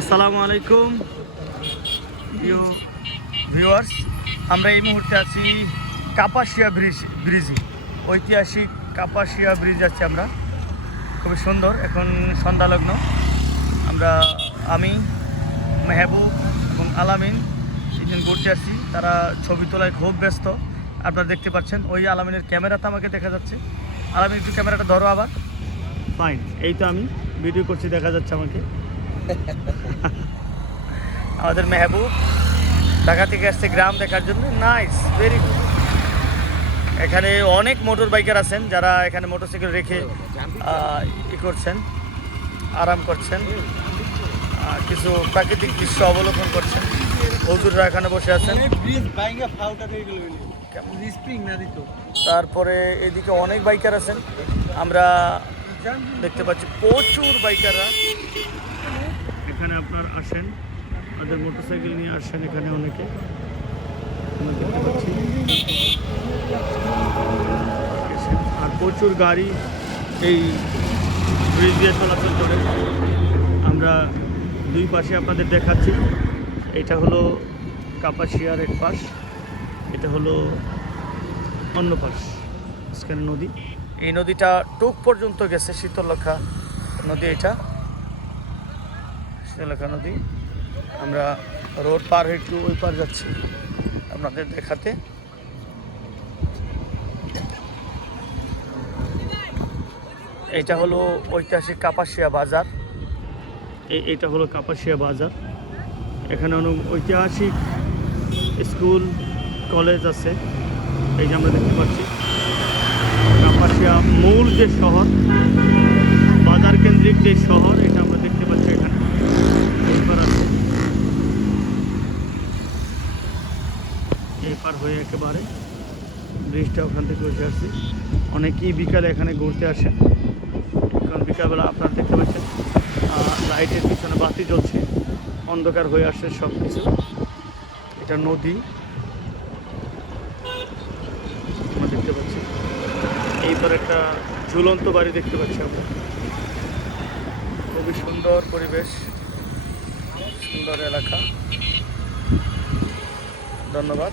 আসসালামু আলাইকুম। ভিউয়ার্স আমরা এই মুহূর্তে আছি কাপাসিয়া ব্রিজ ব্রিজে ঐতিহাসিক কাপাসিয়া ব্রিজ আছি আমরা। খুবই সুন্দর, এখন সন্ধ্যালগ্ন। আমরা, আমি, মেহবুব এবং আলামিন তিনজন ঘুরতে আসছি। তারা ছবি তোলায় খুব ব্যস্ত। আপনারা দেখতে পাচ্ছেন, ওই আলামিনের ক্যামেরাতে আমাকে দেখা যাচ্ছে। আলামিন, একটু ক্যামেরাটা ধরো আবার। ফাইন এই তো আমি। ভিডিও করছি, দেখা যাচ্ছে আমাকে। আমাদের মেহবুব ঢাকা থেকে আসছে গ্রাম দেখার জন্য। নাইস ভেরি গুড এখানে অনেক মোটর বাইকার আছেন যারা এখানে মোটরসাইকেল রেখে ই করছেন আরাম করছেন কিছু প্রাকৃতিক দৃশ্য অবলোকন করছেন। হজুররা এখানে বসে আছেন। তারপরে এদিকে অনেক বাইকার আছেন। আমরা দেখতে পাচ্ছি প্রচুর বাইকাররা এখানে আপনার আসেন তাদের মোটরসাইকেল নিয়ে আসেন এখানে অনেকে। দেখতে পাচ্ছি। আর প্রচুর গাড়ি এই ব্রিজ দিয়ে চলাচল করে। আমরা দুই পাশে আপনাদের দেখাচ্ছি। এটা হলো কাপাসিয়ার এক পাশ, এটা হলো অন্য পাশ নদী। এই নদীটা টুক পর্যন্ত গেছে শীতলক্ষা নদী এটা। শীতলক্ষা নদী আমরা রোড পার হয়ে একটু ওই পার যাচ্ছি আপনাদের দেখাতে। এটা হলো ঐতিহাসিক কাপাসিয়া বাজার। এটা হলো কাপাসিয়া বাজার। এখানে অনেক ঐতিহাসিক স্কুল, কলেজ আছে। এই যে আমরা দেখতে পাচ্ছি। কাপাসিয়া মূল যে শহর, বাজার কেন্দ্রিক যে শহর এটা আমরা দেখতে পাচ্ছি এখানে এই পার আছে এই পার হয়ে একেবারে ব্রিজটা ওখান থেকে বসে আসছি। অনেকেই বিকালে এখানে ঘুরতে আসেন, কারণ বিকালবেলা আপনারা দেখতে পাচ্ছেন লাইটের পিছনে বাতি জ্বলছে, অন্ধকার হয়ে আসছে সব কিছু এটা নদী। আমরা দেখতে পাচ্ছি। এইবার একটা ঝুলন্ত বাড়ি দেখতে পাচ্ছি আমরা। খুবই সুন্দর পরিবেশ, সুন্দর এলাকা। ধন্যবাদ।